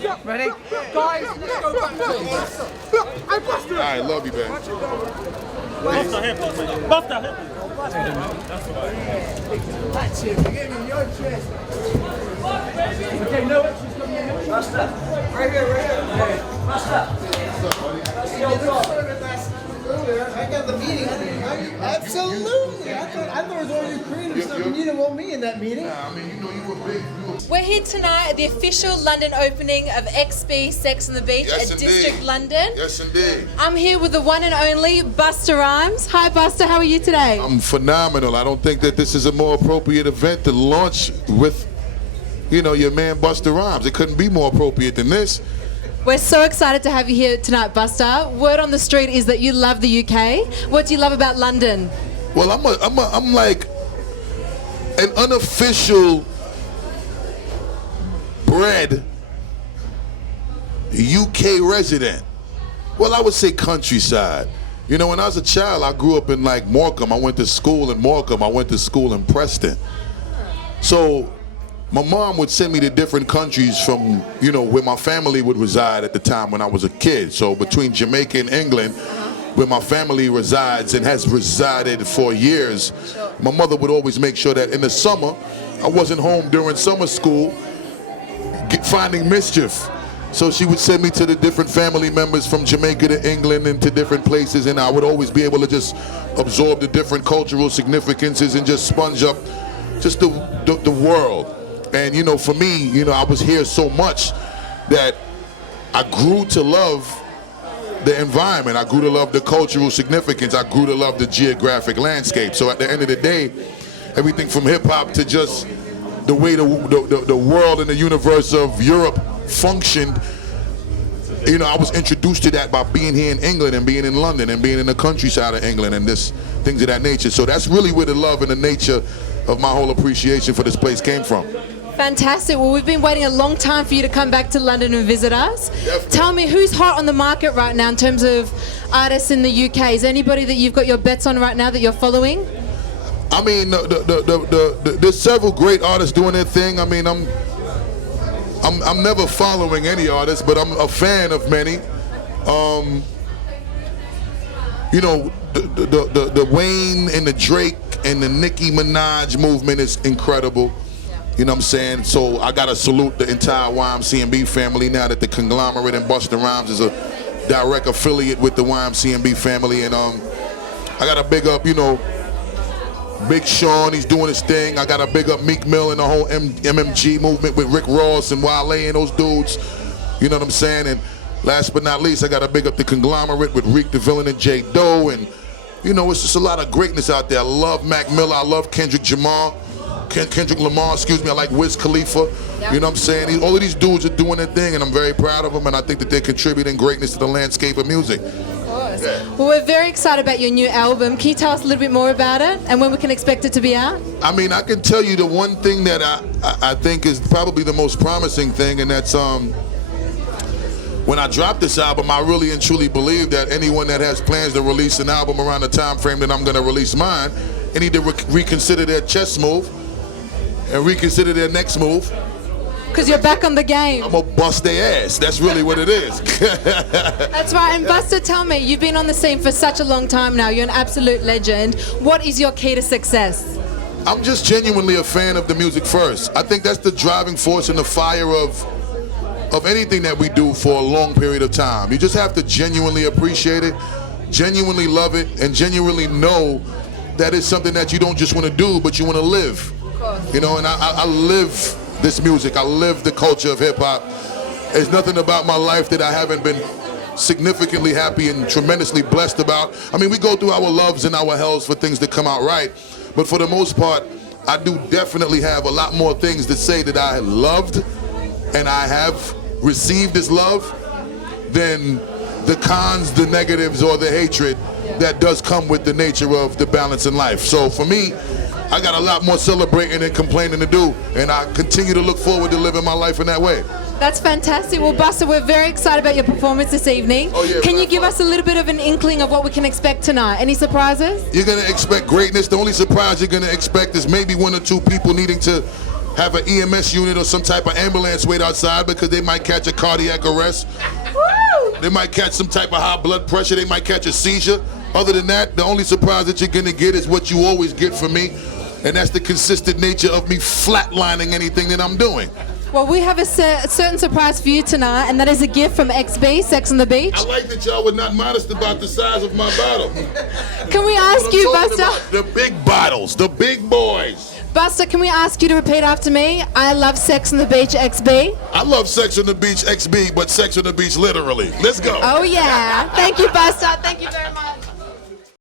Ready? Guys, let's go back to All right, love you, man. Busta hip hop, man. Busta hip hop. That's it, we're getting in your chest. Okay, no extras coming in. Busta. Right here. Okay. Busta. I got the meeting. Absolutely. I thought it was all Ukraine and stuff, and you didn't want me in that meeting. I mean, you know, you were big. We're here tonight at the official London opening of X.B Sex on the Beach Yes, at indeed. District London. Yes, indeed. I'm here with the one and only Busta Rhymes. Hi Busta, how are you today? I'm phenomenal. I don't think that this is a more appropriate event to launch with, you know, your man Busta Rhymes. It couldn't be more appropriate than this. We're so excited to have you here tonight, Busta. Word on the street is that you love the UK. What do you love about London? Well, I'm like an unofficial bred UK resident. Well, I would say countryside. You know, when I was a child, I grew up in like Morecambe. I went to school in Morecambe. I went to school in Preston. So my mom would send me to different countries from, you know, where my family would reside at the time when I was a kid. So between Jamaica and England, where my family resides and has resided for years, my mother would always make sure that in the summer, I wasn't home during summer school finding mischief. So she would send me to the different family members from Jamaica to England and to different places, and I would always be able to just absorb the different cultural significances and just sponge up just the world. And you know, for me, you know, I was here so much that I grew to love the environment. I grew to love the cultural significance. I grew to love the geographic landscape. So at the end of the day, everything from hip hop to just the way the world and the universe of Europe functioned, you know, I was introduced to that by being here in England and being in London and being in the countryside of England and this things of that nature. So that's really where the love and the nature of my whole appreciation for this place came from. Fantastic. Well, we've been waiting a long time for you to come back to London and visit us. Definitely. Tell me, who's hot on the market right now in terms of artists in the UK? Is there anybody that you've got your bets on right now that you're following? I mean, there's several great artists doing their thing. I mean, I'm never following any artist, but I'm a fan of many. You know, the Wayne and the Drake and the Nicki Minaj movement is incredible. You know what I'm saying? So I gotta salute the entire ymcmb family now that the conglomerate and Busta Rhymes is a direct affiliate with the ymcmb family. And I gotta big up, you know, Big Sean, he's doing his thing. I gotta big up Meek Mill and the whole MMG movement with Rick Ross and Wale and those dudes. You know what I'm saying? And last but not least, I gotta big up the conglomerate with Reek the Villain and J. Doe. And you know, it's just a lot of greatness out there. I love Mac Miller. I love Kendrick Lamar. Excuse me. I like Wiz Khalifa. Yep. You know what I'm saying? All of these dudes are doing their thing, and I'm very proud of them. And I think that they're contributing greatness to the landscape of music. Yeah. Well, we're very excited about your new album. Can you tell us a little bit more about it and when we can expect it to be out? I mean, I can tell you the one thing that I think is probably the most promising thing, and that's when I dropped this album, I really and truly believe that anyone that has plans to release an album around the time frame that I'm going to release mine, they need to reconsider their chess move and reconsider their next move. Because you're back on the game. I'm gonna bust their ass. That's really what it is. That's right. And Busta, tell me, you've been on the scene for such a long time now. You're an absolute legend. What is your key to success? I'm just genuinely a fan of the music first. I think that's the driving force and the fire of anything that we do for a long period of time. You just have to genuinely appreciate it, genuinely love it, and genuinely know that it's something that you don't just want to do, but you want to live. Of course. You know, and I live this music. I live the culture of hip-hop. There's nothing about my life that I haven't been significantly happy and tremendously blessed about. I mean, we go through our loves and our hells for things to come out right, but for the most part, I do definitely have a lot more things to say that I loved and I have received as love than the cons, the negatives, or the hatred that does come with the nature of the balance in life. So for me, I got a lot more celebrating and complaining to do, and I continue to look forward to living my life in that way. That's fantastic. Well, Busta, we're very excited about your performance this evening. Oh, yeah, can you give us a little bit of an inkling of what we can expect tonight? Any surprises? You're gonna expect greatness. The only surprise you're gonna expect is maybe one or two people needing to have an EMS unit or some type of ambulance wait outside because they might catch a cardiac arrest. They might catch some type of high blood pressure. They might catch a seizure. Other than that, the only surprise that you're gonna get is what you always get from me, and that's the consistent nature of me flatlining anything that I'm doing. Well, we have a certain surprise for you tonight, and that is a gift from X.B Sex on the Beach. I like that y'all were not modest about the size of my bottle. Can we ask you, Busta? The big bottles, the big boys. Busta, can we ask you to repeat after me? I love Sex on the Beach, X.B. I love Sex on the Beach, X.B, but Sex on the Beach literally. Let's go. Oh yeah. Thank you, Busta. Thank you very much.